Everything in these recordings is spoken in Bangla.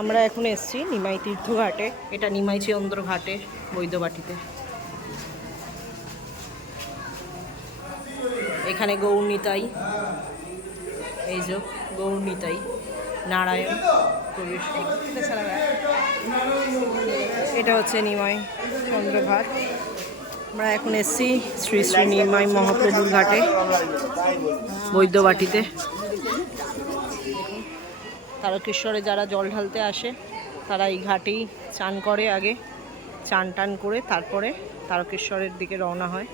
আমরা এখন এসেছি নিমাই তীর্থঘাটে। এটা নিমাই চন্দ্র ঘাটে বৈদ্যবাটিতে। এখানে গৌরনিতাই, এই যে গৌরনিতাই নারায়ণ প্রবেশ। এটা হচ্ছে নিমাই চন্দ্রঘাট। আমরা এখন এসেছি শ্রী শ্রী নিমাই মহাপ্রভুর ঘাটে বৈদ্যবাটিতে। তারকেশ্বরে যারা জল ঢালতে আসে তারা এই ঘাটেই চান করে, আগে চান টান করে তারপরে তারকেশ্বরের দিকে রওনা হয়।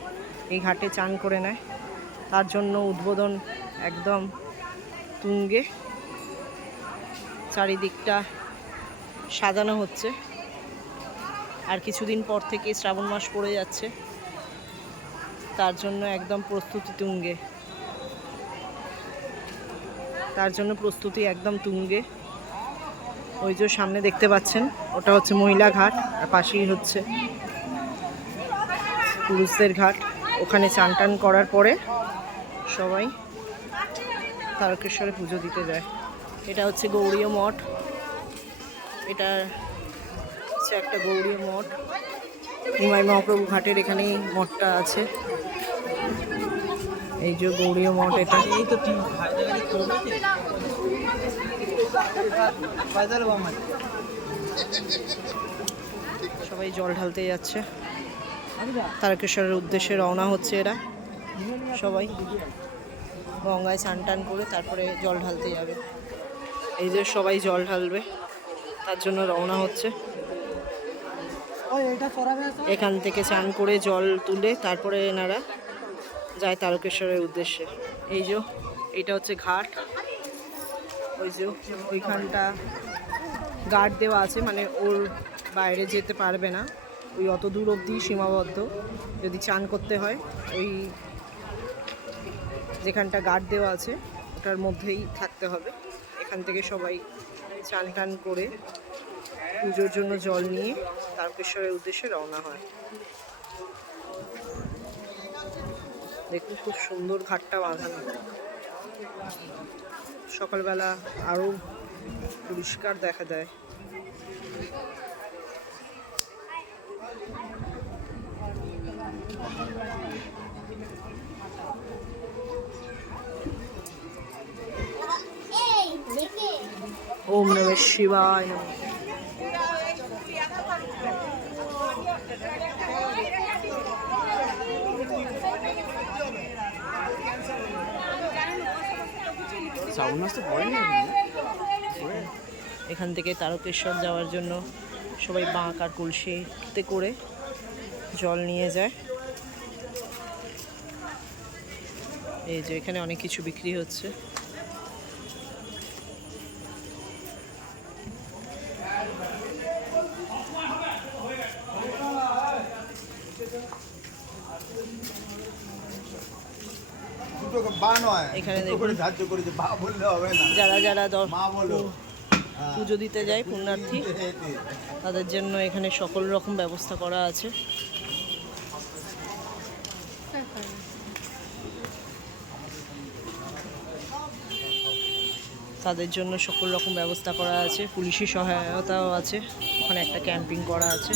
এই ঘাটে চান করে নেয়, তার জন্য উদ্বোধন একদম তুঙ্গে। চারিদিকটা সাজানো হচ্ছে, আর কিছুদিন পর থেকে শ্রাবণ মাস পড়ে যাচ্ছে, তার জন্য একদম প্রস্তুতি তুঙ্গে। তার জন্য প্রস্তুতি একদম তুঙ্গে। ওই যে সামনে দেখতে পাচ্ছেন ওটা হচ্ছে মহিলা ঘাট, আর পাশেই হচ্ছে পুরুষদের ঘাট। ওখানে চান টান করার পরে সবাই তারকেশ্বরে পুজো দিতে যায়। এটা হচ্ছে গৌড়ীয় মঠ। এটা হচ্ছে একটা গৌড়ীয় মঠ। নিমাই মহাপ্রভু ঘাটের এখানেই মঠটা আছে। এই যে গৌড়ীয় মঠ। এটা সবাই জল ঢালতে যাচ্ছে, তারকেশ্বরের উদ্দেশ্যে রওনা হচ্ছে এরা সবাই। গঙ্গায় স্নান টান করে তারপরে জল ঢালতে যাবে। এই যে সবাই জল ঢালবে, তার জন্য রওনা হচ্ছে। এখান থেকে চান করে জল তুলে তারপরে এনারা যায় তারকেশ্বরের উদ্দেশ্যে। এই যে এইটা হচ্ছে ঘাট। ওই যে ওইখানটা গার্ড দেওয়া আছে, মানে ওর বাইরে যেতে পারবে না, ওই অত দূর অবধি সীমাবদ্ধ। যদি চান করতে হয় ওই যেখানটা গার্ড দেওয়া আছে ওটার মধ্যেই থাকতে হবে। এখান থেকে সবাই চান টান করে পুজোর জন্য জল নিয়ে তারকেশ্বরের উদ্দেশ্যে রওনা হয়। দেখুন খুব সুন্দর ঘাটটা বাঁধানো। সকালবেলা আরও পরিষ্কার দেখা যায়। ওম নমঃ শিবায় নমঃ। এখান থেকে তারকেশ্বর যাওয়ার জন্য সবাই বাঁক আর কলসিতে করে জল নিয়ে যায়। এই যে এখানে অনেক কিছু বিক্রি হচ্ছে। এখানে দেখুন যারা যারা পুজো দিতে যায় পুণ্যার্থী, তাদের জন্য এখানে সকল রকম ব্যবস্থা করা আছে। তাদের জন্য সকল রকম ব্যবস্থা করা আছে, পুলিশি সহায়তাও আছে। ওখানে একটা ক্যাম্পিং করা আছে।